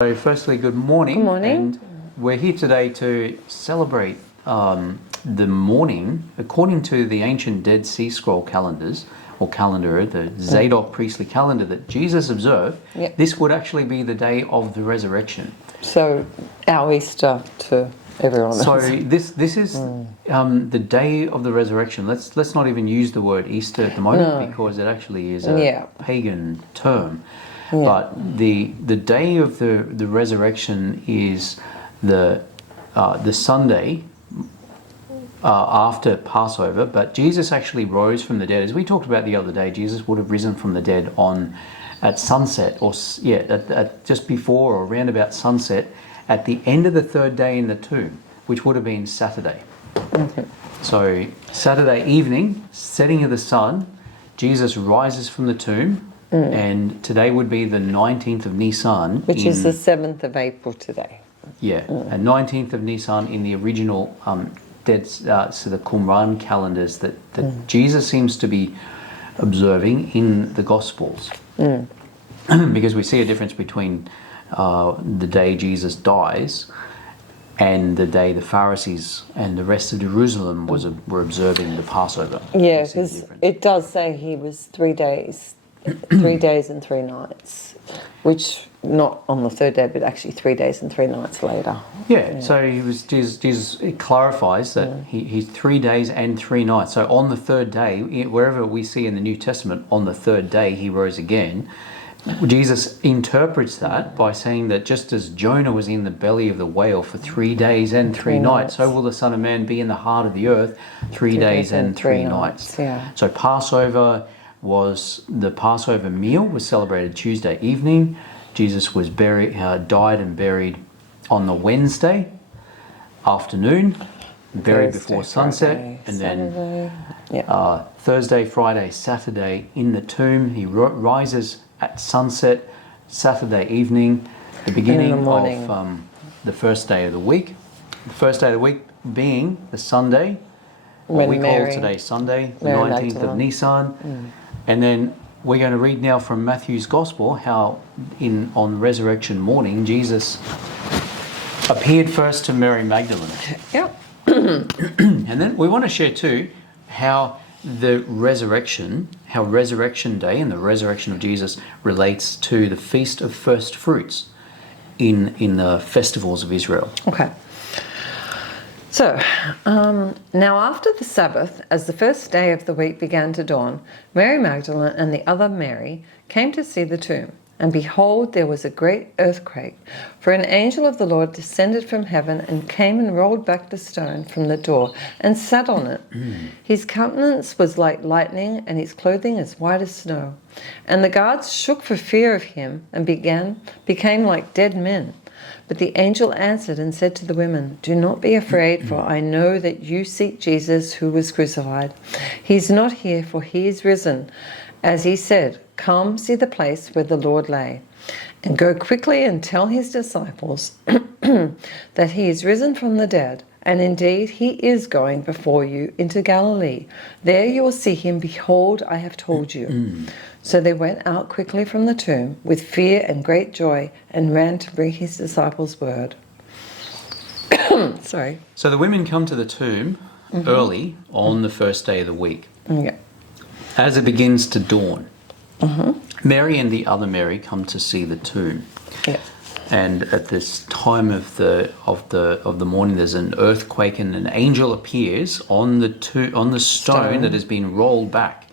So firstly, good morning. Good morning. And we're here today to celebrate the morning, according to the ancient Dead Sea Scroll calendars, or calendar, the Zadok priestly calendar that Jesus observed. Yep. This would actually be the day of the resurrection. So our Easter to everyone else. So this is the day of the resurrection. Let's not even use the word Easter at the moment because it actually is a pagan term. Yeah. But the day of the resurrection is the Sunday after Passover. But Jesus actually rose from the dead, as we talked about the other day. Jesus would have risen from the dead at sunset, at just before or around about sunset, at the end of the third day in the tomb, which would have been Saturday. Okay. So Saturday evening, setting of the sun, Jesus rises from the tomb. And today would be the 19th of Nisan. Which is the 7th of April today. Yeah, and 19th of Nisan in the original the Qumran calendars that Jesus seems to be observing in the Gospels. Because we see a difference between the day Jesus dies and the day the Pharisees and the rest of Jerusalem were observing the Passover. Yeah, because it does say he was 3 days. 3 days and 3 nights, which not on the third day, but actually 3 days and 3 nights later. Yeah. So he was Jesus. It clarifies that he's 3 days and 3 nights. So on the third day, wherever we see in the New Testament, on the third day he rose again. Jesus interprets that by saying that just as Jonah was in the belly of the whale for 3 days and 3 nights, so will the Son of Man be in the heart of the earth 3 days and 3 nights. Yeah. So the Passover meal was celebrated Tuesday evening. Jesus was died and buried on the Wednesday afternoon, buried before sunset, and Saturday. then Thursday, Friday, Saturday in the tomb. He rises at sunset Saturday evening, the beginning of the first day of the week. The first day of the week being the Sunday, what we call today Sunday, the 19th of Nisan. And then we're going to read now from Matthew's Gospel how on resurrection morning Jesus appeared first to Mary Magdalene. Yep. And then we want to share too how Resurrection Day and the resurrection of Jesus relates to the Feast of First Fruits in the festivals of Israel. Okay. So, now after the Sabbath, as the first day of the week began to dawn, Mary Magdalene and the other Mary came to see the tomb. And behold, there was a great earthquake, for an angel of the Lord descended from heaven and came and rolled back the stone from the door and sat on it. His countenance was like lightning, and his clothing as white as snow. And the guards shook for fear of him and became like dead men. But the angel answered and said to the women, "Do not be afraid, for I know that you seek Jesus who was crucified. He is not here, for he is risen. As he said, come see the place where the Lord lay. And go quickly and tell his disciples that he is risen from the dead. And indeed, he is going before you into Galilee. There you will see him. Behold, I have told you." So they went out quickly from the tomb with fear and great joy and ran to bring his disciples word. Sorry. So the women come to the tomb early on the first day of the week. Yeah. As it begins to dawn, Mary and the other Mary come to see the tomb. Yeah. And at this time of the morning, there's an earthquake, and an angel appears on the stone that has been rolled back.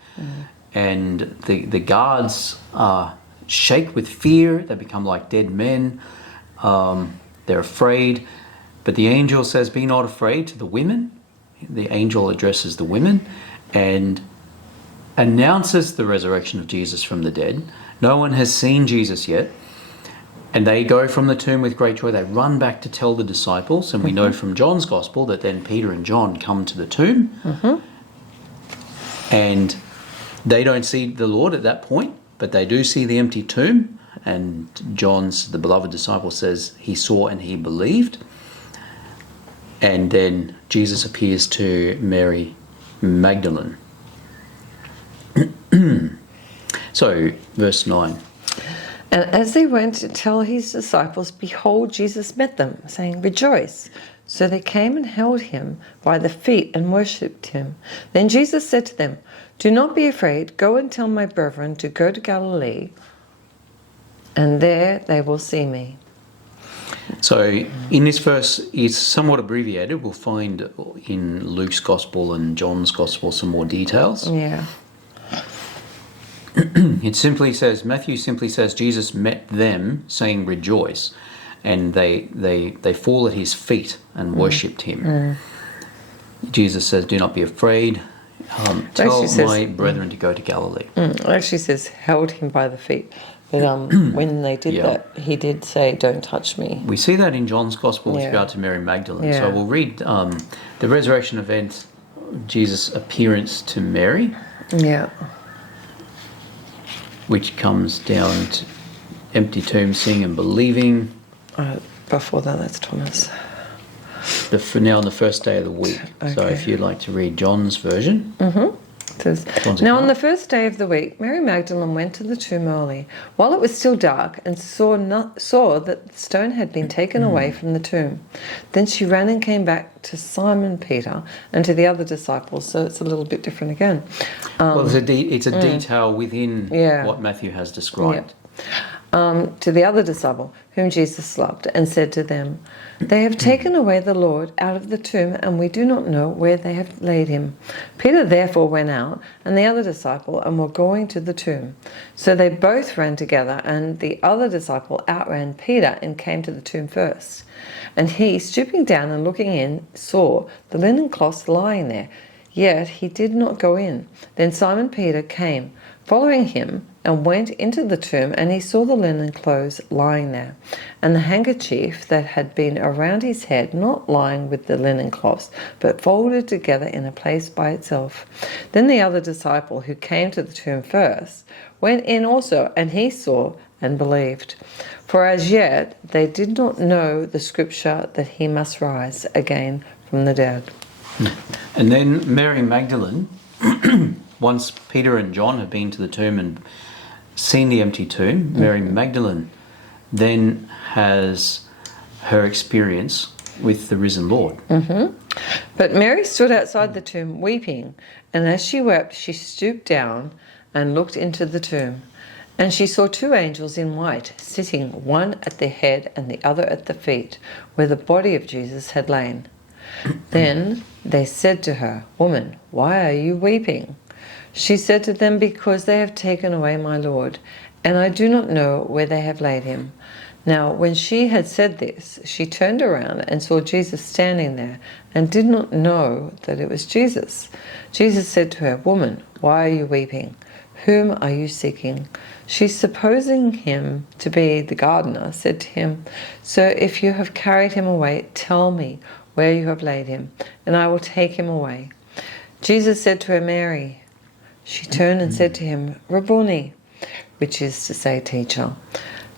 And the guards shake with fear. They become like dead men. They're afraid. But the angel says, "Be not afraid," to the women. The angel addresses the women and announces the resurrection of Jesus from the dead. No one has seen Jesus yet. And they go from the tomb with great joy. They run back to tell the disciples. And we know from John's Gospel that then Peter and John come to the tomb. And they don't see the Lord at that point, but they do see the empty tomb. And the beloved disciple, says he saw and he believed. And then Jesus appears to Mary Magdalene. So, verse 9. And as they went to tell his disciples, behold, Jesus met them, saying, Rejoice. So they came and held him by the feet and worshipped him. Then Jesus said to them, Do not be afraid. Go and tell my brethren to go to Galilee, and there they will see me. So in this verse, it's somewhat abbreviated. We'll find in Luke's Gospel and John's Gospel some more details. Yeah. It simply says, Matthew simply says, Jesus met them, saying, Rejoice. And they fall at his feet and worshipped him. Jesus says, Do not be afraid. Tell my brethren to go to Galilee. It actually says, held him by the feet. But when they did that, he did say, Don't touch me. We see that in John's Gospel with regard to Mary Magdalene. Yeah. So we'll read the resurrection event, Jesus' appearance to Mary. Yeah. Which comes down to empty tomb, seeing and believing. Before that's Thomas. Now on the first day of the week. Okay. So if you'd like to read John's version. Mm-hmm. It says, Now on the first day of the week, Mary Magdalene went to the tomb early, while it was still dark, and saw that the stone had been taken away from the tomb. Then she ran and came back to Simon Peter and to the other disciples. So it's a little bit different again. Well, it's a detail within what Matthew has described. To the other disciple whom Jesus loved, and said to them, They have taken away the Lord out of the tomb, and we do not know where they have laid him. Peter therefore went out, and the other disciple, and were going to the tomb. So they both ran together, and the other disciple outran Peter and came to the tomb first. And he, stooping down and looking in, saw the linen cloths lying there, yet he did not go in. Then Simon Peter came, following him, and went into the tomb, and he saw the linen clothes lying there, and the handkerchief that had been around his head, not lying with the linen cloths, but folded together in a place by itself. Then the other disciple, who came to the tomb first, went in also, and he saw and believed. For as yet they did not know the scripture that he must rise again from the dead. And then Mary Magdalene, once Peter and John had been to the tomb and seen the empty tomb, Mary Magdalene then has her experience with the risen Lord. But Mary stood outside the tomb weeping, and as she wept, she stooped down and looked into the tomb. And she saw two angels in white, sitting, one at the head and the other at the feet, where the body of Jesus had lain. Then they said to her, Woman, why are you weeping? She said to them, Because they have taken away my Lord, and I do not know where they have laid him. Now when she had said this, she turned around and saw Jesus standing there, and did not know that it was Jesus. Jesus said to her, Woman, why are you weeping? Whom are you seeking? She, supposing him to be the gardener, said to him, Sir, if you have carried him away, tell me where you have laid him, and I will take him away. Jesus said to her, Mary. She turned and said to him, Rabboni, which is to say, Teacher.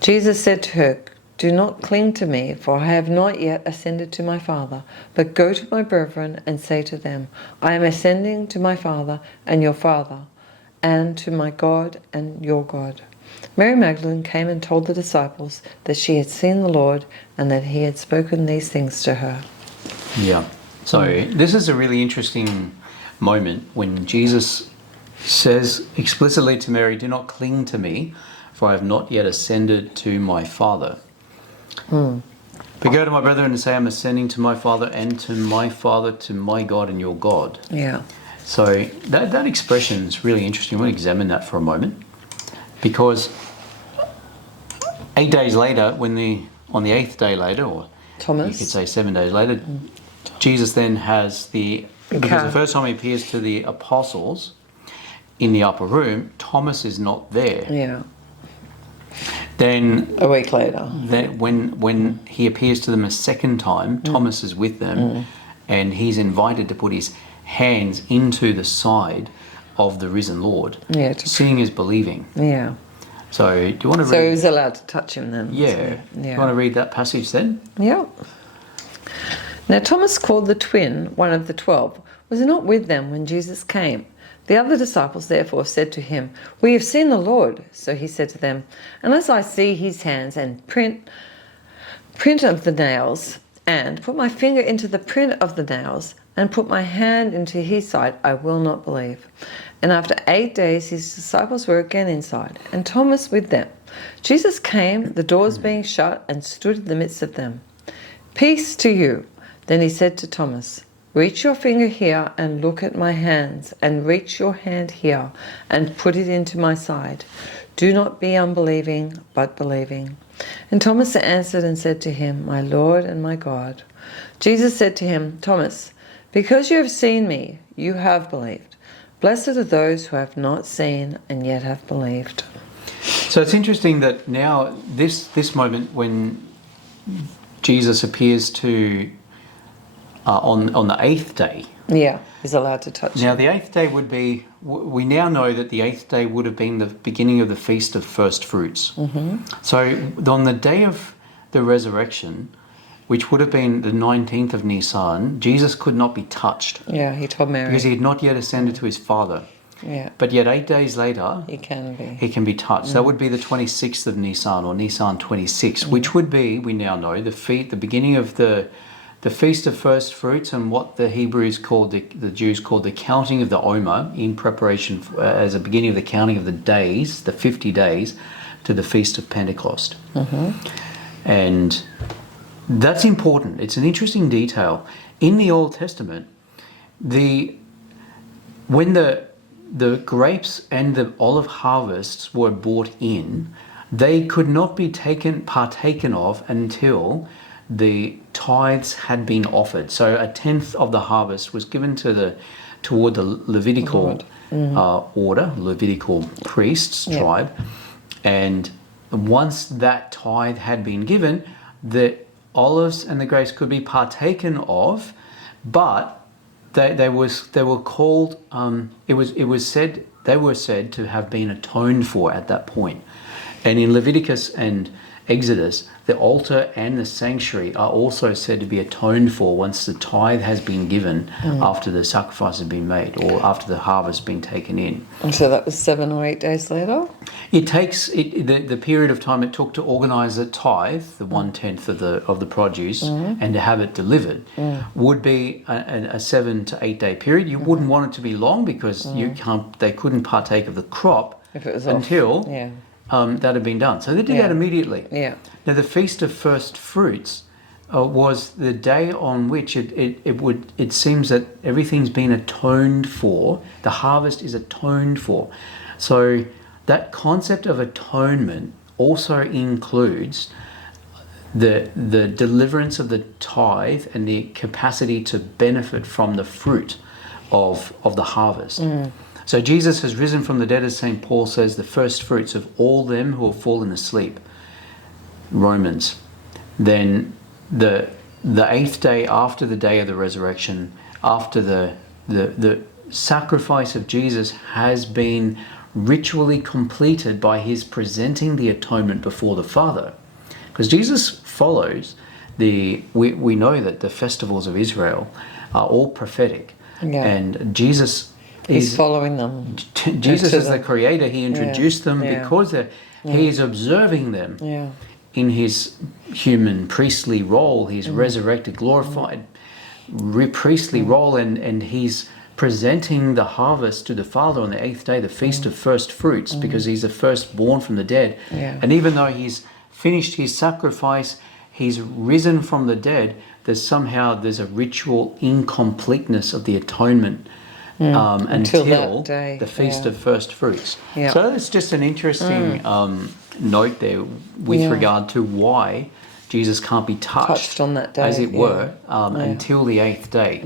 Jesus said to her, Do not cling to me, for I have not yet ascended to my Father, but go to my brethren and say to them, I am ascending to my Father and your Father, and to my God and your God. Mary Magdalene came and told the disciples that she had seen the Lord, and that he had spoken these things to her. Yeah. So this is a really interesting moment when Jesus says explicitly to Mary, Do not cling to me, for I have not yet ascended to my Father. But go to my brethren and say, I'm ascending to my Father and to my Father, to my God and your God. Yeah. So that expression is really interesting. We'll examine that for a moment. Because 8 days later, on the 8th day later, or Thomas. you could say 7 days later, Jesus then has because the first time he appears to the apostles in the upper room, Thomas is not there. Yeah. Then a week later, when he appears to them a second time, Thomas is with them, and he's invited to put his hands into the side of the risen Lord. Yeah. Seeing is believing. Yeah. So do you want to read? So he was allowed to touch him then. Yeah. So, yeah. Do you want to read that passage then? Yeah. Now Thomas, called the twin, one of the 12, was not with them when Jesus came. The other disciples therefore said to him, "We have seen the Lord." So he said to them, "Unless I see his hands and print of the nails, and put my finger into the print of the nails, and put my hand into his side, I will not believe." And after 8 days his disciples were again inside, and Thomas with them. Jesus came, the doors being shut, and stood in the midst of them. "Peace to you." Then he said to Thomas, "Reach your finger here and look at my hands, and reach your hand here and put it into my side. Do not be unbelieving, but believing." And Thomas answered and said to him, "My Lord and my God." Jesus said to him, "Thomas, because you have seen me, you have believed. Blessed are those who have not seen and yet have believed." So it's interesting that now this moment when Jesus appears to on the 8th day. Yeah, he's allowed to touch. Now the 8th day would be. We now know that the 8th day would have been the beginning of the Feast of First Fruits. Mm-hmm. So on the day of the resurrection, which would have been the 19th of Nisan, Jesus could not be touched. Yeah, he told Mary. Because he had not yet ascended to his Father. Yeah. But yet 8 days later, he can be touched. That would be the 26th of Nisan, or Nisan 26, which would be, we now know, the beginning of the Feast of First Fruits, and what the Hebrews called, the Jews called the counting of the Omer, in preparation as a beginning of the counting of the days, the 50 days, to the Feast of Pentecost. Mm-hmm. And that's important. It's an interesting detail. In the Old Testament, when the grapes and the olive harvests were brought in, they could not be partaken of until the tithes had been offered. So a tenth of the harvest was given toward the Levitical order, Levitical priests, tribe. And once that tithe had been given, the olives and the grapes could be partaken of, but they were called. They were said to have been atoned for at that point. And in Leviticus and Exodus, the altar and the sanctuary are also said to be atoned for once the tithe has been given after the sacrifice has been made, or after the harvest has been taken in. And so that was 7 or 8 days later? It takes the period of time it took to organise the tithe, the 1/10 of the produce, and to have it delivered, would be a 7 to 8 day period. You wouldn't want it to be long, because they couldn't partake of the crop if it was until off. that had been done. So they did that immediately. Yeah. Now the Feast of First Fruits was the day on which it seems that everything's been atoned for. The harvest is atoned for. So that concept of atonement also includes the deliverance of the tithe and the capacity to benefit from the fruit of the harvest. So Jesus has risen from the dead, as St. Paul says, the first fruits of all them who have fallen asleep. Romans. Then the 8th day after the day of the resurrection, after the sacrifice of Jesus has been ritually completed by his presenting the atonement before the Father. Because Jesus follows we know that the festivals of Israel are all prophetic. Yeah. And He's following them. Jesus is the creator. He introduced them because he is observing them in his human priestly role. He's resurrected, glorified priestly role, and he's presenting the harvest to the Father on the 8th day, the Feast of First Fruits, because he's the firstborn from the dead. Yeah. And even though he's finished his sacrifice, he's risen from the dead, there's a ritual incompleteness of the atonement until that day, the Feast of First Fruits. Yeah. So it's just an interesting note there with regard to why Jesus can't be touched on that day, as it were, until the 8th day.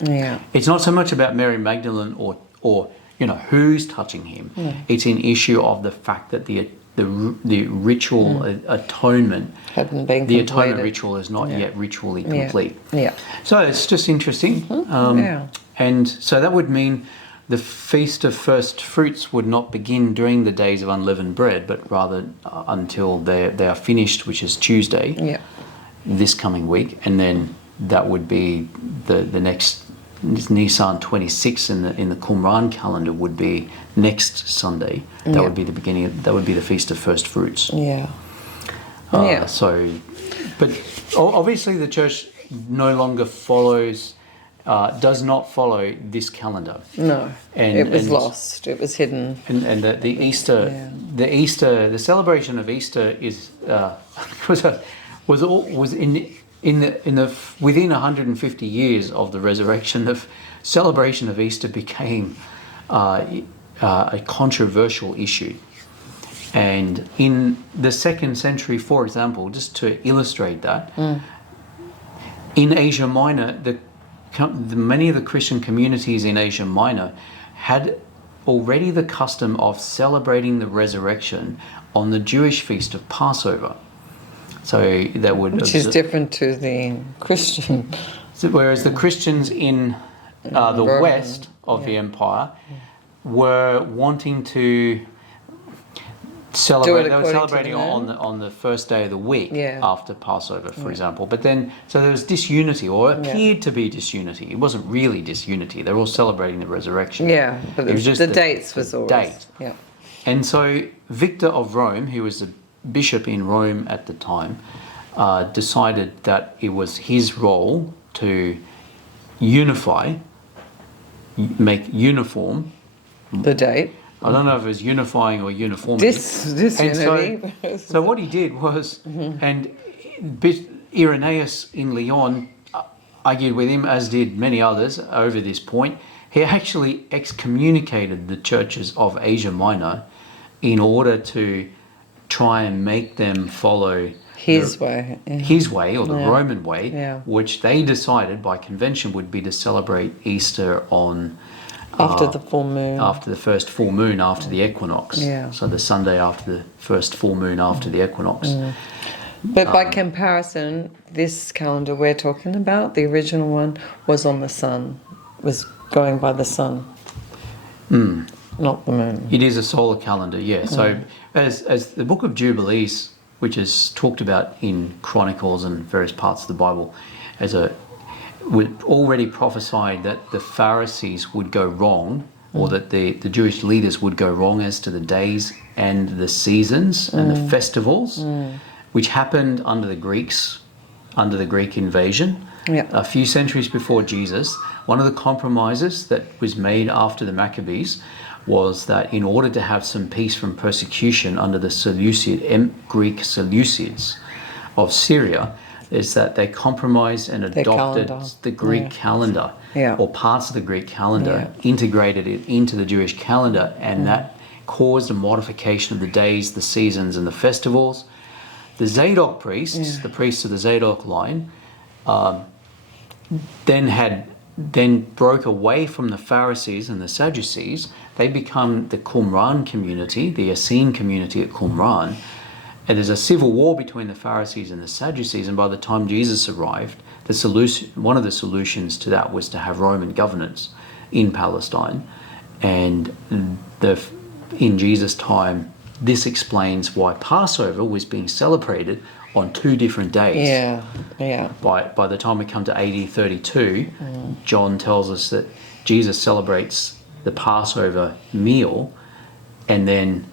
Yeah. It's not so much about Mary Magdalene or who's touching him. It's an issue of the fact that the ritual atonement, the atonement ritual is not yet ritually complete. Yeah. So it's just interesting. And so that would mean the Feast of First Fruits would not begin during the days of unleavened bread, but rather until they are finished, which is Tuesday, this coming week, and then that would be the next this Nisan 26 in the Qumran calendar would be next Sunday. That Yeah. would be the beginning. That would be the Feast of First Fruits. Yeah. So, but obviously the church no longer does not follow this calendar. No. And It was lost. It was hidden. And the Easter, the celebration of Easter is was in the within 150 years of the resurrection. The celebration of Easter became a controversial issue. And in the 2nd century, for example, just to illustrate that, in Asia Minor, many of the Christian communities in Asia Minor had already the custom of celebrating the resurrection on the Jewish feast of Passover. So they would... Which is different to the Christian. Whereas the Christians in the west of the empire were wanting to celebrate. They were celebrating on the first day of the week after Passover, for example. But then, so there was disunity, or appeared to be disunity. It wasn't really disunity. They were all celebrating the resurrection. Yeah, but it was just the dates was always... date. Yeah. And so Victor of Rome, who was the bishop in Rome at the time, decided that it was his role to make uniform the date. I don't know if it was unifying or uniformity. Disunity. So what he did was, and Irenaeus in Lyon argued with him, as did many others over this point. He actually excommunicated the churches of Asia Minor in order to try and make them follow his way. His way, or the Roman way, which they decided by convention would be to celebrate Easter on... After the full moon. After the first full moon, after the equinox. Yeah. So the Sunday after the first full moon, after the equinox. But by comparison, this calendar we're talking about, the original one, was on the sun, was going by the sun, not the moon. It is a solar calendar, yeah. So as the book of Jubilees, which is talked about in Chronicles and various parts of the Bible, would already prophesied that the Pharisees would go wrong, or that the Jewish leaders would go wrong as to the days and the seasons and the festivals, which happened under the Greeks, under the Greek invasion. A few centuries before Jesus. One of the compromises that was made after the Maccabees was that in order to have some peace from persecution under the Greek Seleucids of Syria, is that they compromised and adopted the Greek calendar, or parts of the Greek calendar, integrated it into the Jewish calendar, and that caused a modification of the days, the seasons, and the festivals. The Zadok priests, the priests of the Zadok line, then broke away from the Pharisees and the Sadducees. They become the Qumran community, the Essene community at Qumran. And there's a civil war between the Pharisees and the Sadducees, and by the time Jesus arrived, one of the solutions to that was to have Roman governance in Palestine. And in Jesus' time, this explains why Passover was being celebrated on 2 different days. By the time we come to AD 32, John tells us that Jesus celebrates the Passover meal, and then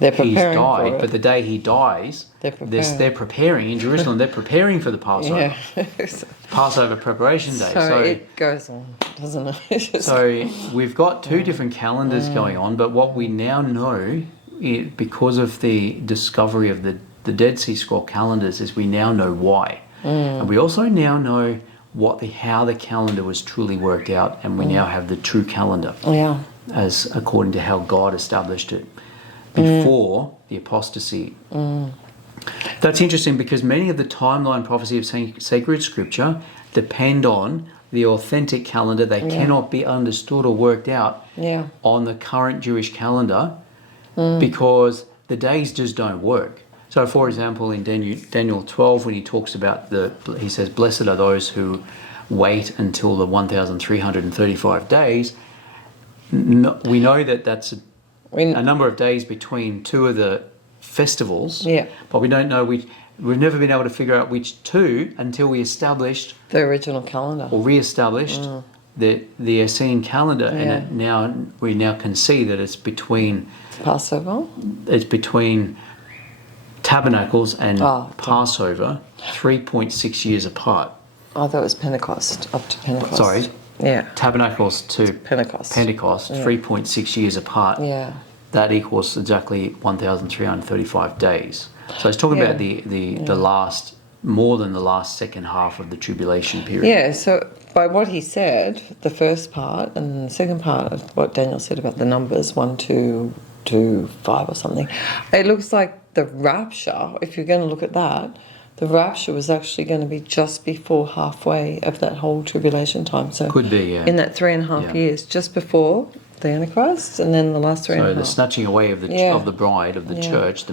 he's died, but the day he dies, they're preparing in Jerusalem. They're preparing for the Passover, Passover preparation day. So it goes on, doesn't it? So we've got 2 different calendars going on, but what we now know, because of the discovery of the Dead Sea Scroll calendars, is we now know why, and we also now know how the calendar was truly worked out, and we now have the true calendar, as according to how God established it before the apostasy. That's interesting, because many of the timeline prophecy of sacred scripture depend on the authentic calendar. They cannot be understood or worked out on the current Jewish calendar, because the days just don't work. So, for example, in Daniel 12, when he talks about he says, "Blessed are those who wait until the 1,335 days." We know that that's a number of days between 2 of the festivals, but we don't know which. We've never been able to figure out which 2 until we established the original calendar, or re-established the Essene calendar, Yeah. and we now can see that it's between Passover. Tabernacles and Oh, okay. Passover, 3.6 years apart. Oh, that was Pentecost, up to Pentecost. Sorry. Yeah. Tabernacles to Pentecost. 3.6 years apart. Yeah. That equals exactly 1,335 days. So it's talking about the last, more than the last second half of the tribulation period. Yeah, so by what he said, the first part, and the second part of what Daniel said about the numbers, 1, 2, 2, 5 or something, it looks like the rapture, if you're going to look at that, the rapture was actually going to be just before halfway of that whole tribulation time. So Could be, yeah. in that 3.5 years, just before the Antichrist, and then the last 3.5. So the snatching away of the bride, of the church, the